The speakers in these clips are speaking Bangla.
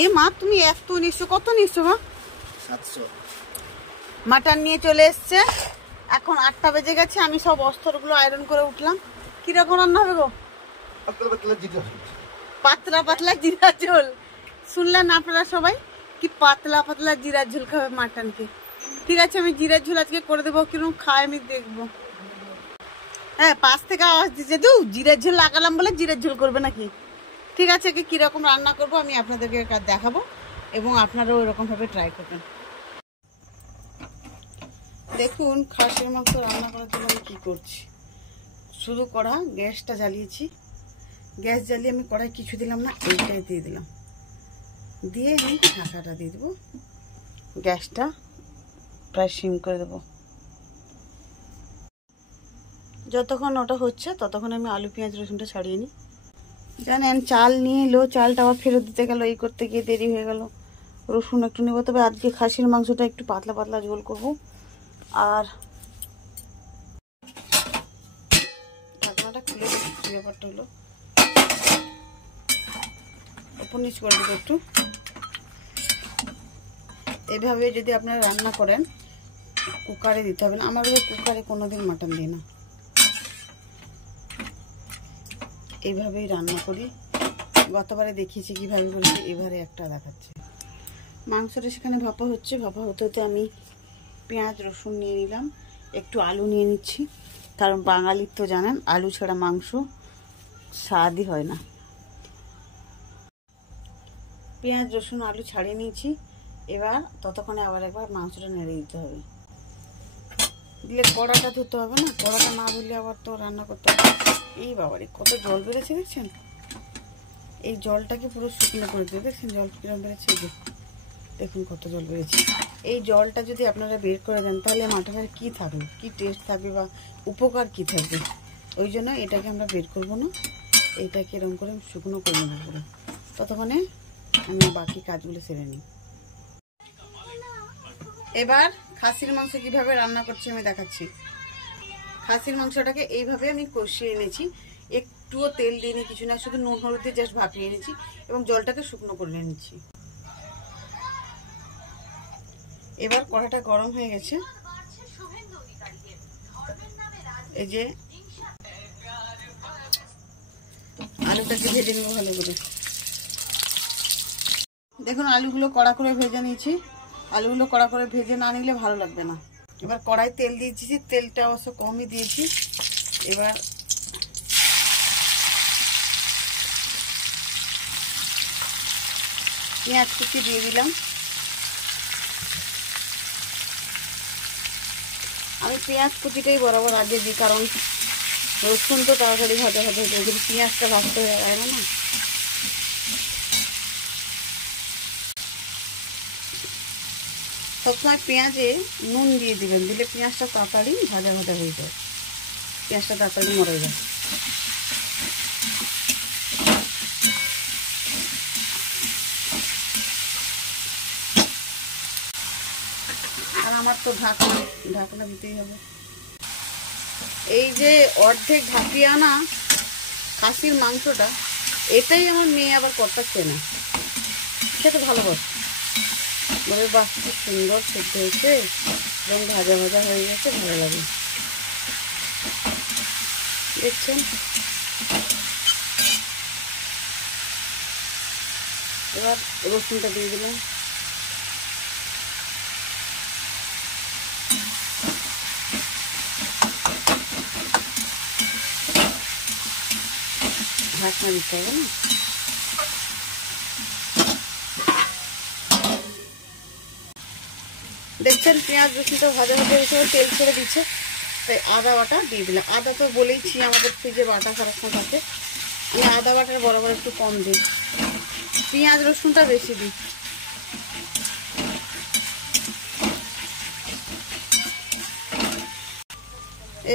এ মা তুমি এত নিচ্ছ, কত নিচ্ছ মা? 700 মাটন নিয়ে চলে এসছে। এখন 8টা বেজে গেছে, আমি সব অস্ত্রগুলো আয়রন করে উঠলাম। কিরকম রান্না হবে গো? পাতলা পাতলা জিরা ঝোল। শুনলেন আপনারা সবাই, কি পাতলা পাতলা জিরা ঝোল খাবে মাটনকে। ঠিক আছে, আমি জিরা ঝোল আজকে করে দেবো, কিরকম খায় আমি দেখবো। হ্যাঁ, পাশ থেকে আওয়াজ দিচ্ছে, দু জিরার ঝোল লাগালাম বলে জিরার ঝোল করবে নাকি। ঠিক আছে, কিরকম রান্না করব আমি আপনাদেরকে দেখাবো এবং আপনারাও এরকমভাবে ট্রাই করবেন। দেখুন খাসির মাংস রান্না করার জন্য আমি কী করছি। শুধু কড়া গ্যাসটা জ্বালিয়েছি, গ্যাস জ্বালিয়ে আমি কড়াই কিছু দিলাম না, এইটাই দিয়ে দিলাম, দিয়ে আমি ঢাকাটা দিয়ে দেবো, গ্যাসটা প্রায় সিম করে দেবো। যতক্ষণ ওটা হচ্ছে ততক্ষণ আমি আলু পেঁয়াজ রসুনটা ছাড়িয়ে নিই। জানেন চাল নিয়ে এলো, চালটা আবার ফেরত দিতে গেল, এই করতে গিয়ে দেরি হয়ে গেল। রসুন একটু নেবো, তবে আজকে খাসির মাংসটা একটু পাতলা পাতলা ঝোল করব। আর ঢাকনাটা খুলে দিচ্ছি, ব্যাপারটা হলো ওপর নিচ করে দেবো একটু। এভাবে যদি আপনারা রান্না করেন, কুকারে দিতে হবে না। আমার কুকারে কোনোদিন মাটন দিই না, এইভাবেই রান্না করি। গতবারে দেখিয়েছি কীভাবে করেছি, এবারে একটা দেখাচ্ছি। মাংসটা সেখানে ভাপা হচ্ছে, ভাপা হতে হতে আমি পেঁয়াজ রসুন নিয়ে নিলাম, একটু আলু নিয়ে নিচ্ছি, কারণ বাঙালির তো জানেন আলু ছাড়া মাংস স্বাদই হয় না। পেঁয়াজ রসুন আলু ছাড়িয়ে নিয়েছি। এবার ততক্ষণে আবার একবার মাংসটা নেড়ে দিতে হবে, দিলে কড়াটা ধুতে হবে না, কড়াটা না ধুলে আবার তো রান্না করতে হবে। এই বাবারে কত জল বেড়েছে দেখছেন, এই জলটাকে পুরো শুকনো করে দিয়ে দেখছেন জল কিরম বেড়েছে, দেখুন কত জল বেড়েছে। এই জলটা যদি আপনারা বের করে দেন তাহলে মাটনের কী থাকবে, কী টেস্ট থাকবে বা উপকার কী থাকবে। ওই জন্য এটাকে আমরা বের করব না, এইটাকে এরকম করে শুকনো করে নেবো পুরো। ততক্ষণে আমি বাকি কাজগুলো সেরে নিই। এবার খাসির মাংস কিভাবে রান্না করছি আমি দেখাচ্ছি। খাসির মাংসটাকে এইভাবে আমি কষিয়ে এনেছি, একটুও তেল দিইনি, কিছু না, শুধু নুন হলুদ দিয়ে জাস্ট ভাপিয়ে এনেছি এবং জলটাকে শুকনো করে নিচ্ছি। এবার কড়াটা গরম হয়ে গেছে, এই যে আলুটাকে ভেজে নেবো ভালো করে। দেখুন আলুগুলো কড়া করে ভেজে নিয়েছি, আলুগুলো কড়া করে ভেজে না নিলে ভালো লাগবে না। এবার কড়াই তেল দিয়েছি, তেলটা অবশ্য কমই দিয়েছি। এবার পেঁয়াজ কুচি দিয়ে দিলাম। আমি পেঁয়াজ কুচিটাই বরাবর আগে দিই, কারণ রসুন তো তাড়াতাড়ি ভাজা ভাজা হয়ে যায়, যদি পেঁয়াজটা ভাজতে হয়ে যায় না। সবসময় পেঁয়াজে নুন দিয়ে দিবেন, দিলে পেঁয়াজটা তাড়াতাড়ি ভাজা ভাজা হয়ে যায়, পেঁয়াজটা তাড়াতাড়ি মরে যায়। আর আমার তো ঢাকনা দিতেই হবে। এই যে অর্ধেক ঢাকিয়ে আনা খাসির মাংসটা, এটাই আমার মেয়ে আবার করতে না, খেতে ভালোবাসে, বলে বাহ কি সুন্দর সেদ্ধ হয়েছে এবং ভাজা ভাজা হয়ে গেছে, ভালো লাগে। দেখছেন, এবার রসুনটা দিয়ে দিলাম, ঢাকনা দিতে হবে না। দেখছেন পেঁয়াজ রসুনটা ভাজা ভাজা হয়েছে, তেল ছেড়ে দিচ্ছে, তাই আদা বাটা দিয়ে দিলাম। আদা তো বলেইছি আমাদের ফ্রিজে বাটা সারাক্ষণ থাকে, আমি আদা বাটার বরাবর একটু কম দিই, পেঁয়াজ রসুনটা বেশি দিই।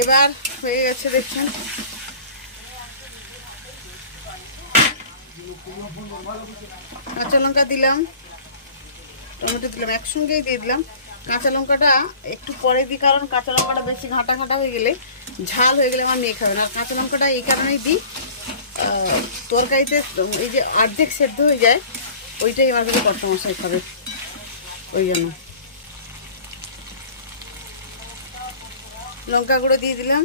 এবার হয়ে গেছে দেখছেন, কাঁচা লঙ্কা দিলাম, টমেটো দিলাম, একসঙ্গেই দিয়ে দিলাম। কাঁচা লঙ্কাটা একটু পরে দিই, কারণ কাঁচা লঙ্কাটা বেশি ঘাঁটা ঘাঁটা হয়ে গেলে, ঝাল হয়ে গেলে আমার মেয়ে খাবে না। কাঁচা লঙ্কাটা এই কারণেই দিই, তরকারিতে এই যে অর্ধেক সেদ্ধ হয়ে যায়, ওইটাই আমার কাছে কর্তামশাই খাবে, ওই জন্য। লঙ্কা গুঁড়ো দিয়ে দিলাম,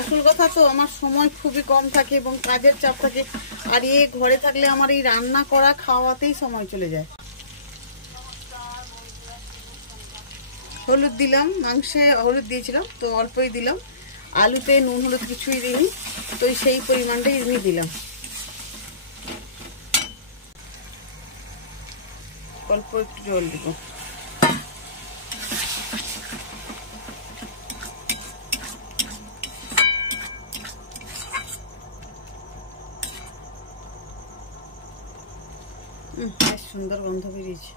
আসল কথা তো আমার সময় খুবই কম থাকে এবং কাজের চাপ থাকে, আর ঘরে থাকলে আমার এই রান্না করা খাওয়াতেই সময় চলে যায়। হলুদ দিলাম, মাংসে হলুদ দিয়েছিলাম তো অল্পই দিলাম, আলুতে নুন হলুদ কিছুই দিইনি, তো সেই পরিমাণটাই আমি দিলাম। অল্প একটু জল দিব। বেশ সুন্দর গন্ধ বেরিয়েছে।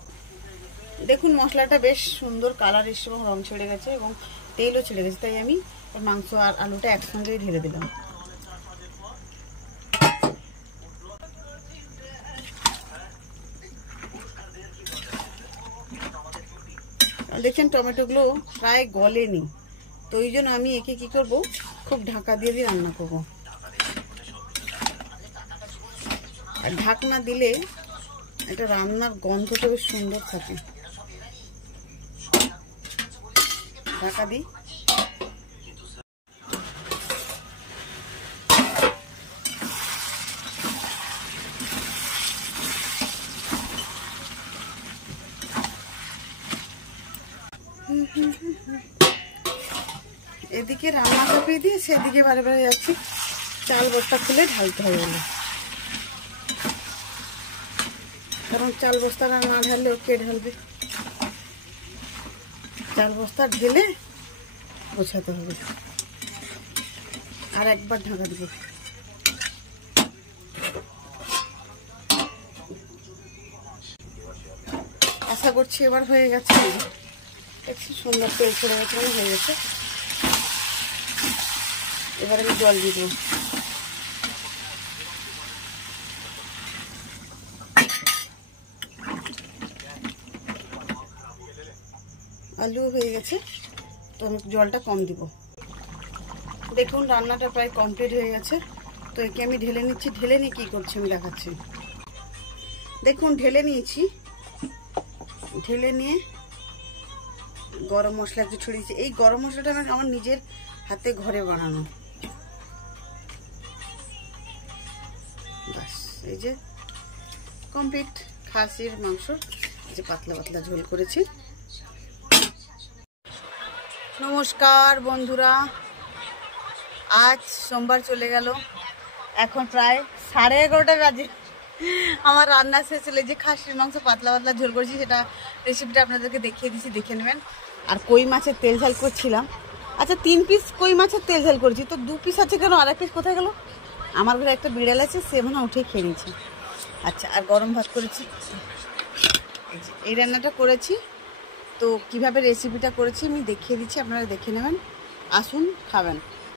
দেখুন মশলাটা বেশ সুন্দর কালার এসে এবং রং ছেড়ে গেছে এবং তেলও ছেড়ে গেছে, তাই আমি মাংস আর আলুটা একসঙ্গেই ঢেলে দিলাম। দেখছেন টমেটোগুলো প্রায় গলেনি, তো ওই জন্য আমি একে কি করব, খুব ঢাকা দিয়ে দিয়ে রান্না করব। আর ঢাকনা দিলে এটা রান্নার গন্ধটা বেশ সুন্দর থাকে। ঢাকা দিই। এদিকে রান্না চাপিয়ে দিয়ে সেদিকে বারে বারে যাচ্ছি, চাল বস্তা খুলে ঢালতে হবে বলে, কারণ চাল বস্তাটা না ঢাললেও কে ঢালবে, চাল বস্তা ঢেলে গোছাতে হবে। আর একবার ঢাকা দিব। আশা করছি এবার হয়ে গেছে, একটু সুন্দর তেল ছেড়ে গেছে, হয়ে গেছে। এবার আমি জল দিয়ে দেবো। আলু হয়ে গেছে, তো আমি জলটা কম দিব। দেখুন রান্নাটা প্রায় কমপ্লিট হয়ে গেছে, তো একে আমি ঢেলে নিচ্ছি। ঢেলে নিয়ে কী করছি আমি দেখাচ্ছি। দেখুন ঢেলে নিয়েছি, ঢেলে নিয়ে গরম মশলা একটু ছড়িয়েছি। এই গরম মশলাটা আমার নিজের হাতে ঘরে বানানো। বাস এই যে কমপ্লিট খাসির মাংস, এই যে পাতলা পাতলা ঝোল করেছি। নমস্কার বন্ধুরা, আজ সোমবার চলে গেল, এখন প্রায় 11:30 বাজে। আমার রান্না শেষ হলে যে খাসির মাংস পাতলা পাতলা ঝোল করেছি, সেটা রেসিপিটা আপনাদেরকে দেখিয়ে দিচ্ছি, দেখে নেবেন। আর কই মাছের তেল ঝাল করছিলাম। আচ্ছা 3 পিস কই মাছের তেল ঝাল করেছি, তো 2 পিস আছে কেন, আর 1 পিস কোথায় গেল? আমার ঘরে একটা বিড়াল আছে, সে মনে উঠে খেয়ে নিয়েছে। আচ্ছা আর গরম ভাত করেছি, এই রান্নাটা করেছি। তো কিভাবে রেসিপিটা করেছি আমি দেখিয়ে দিচ্ছি, আপনারা দেখে নেবেন, আসুন খাবেন।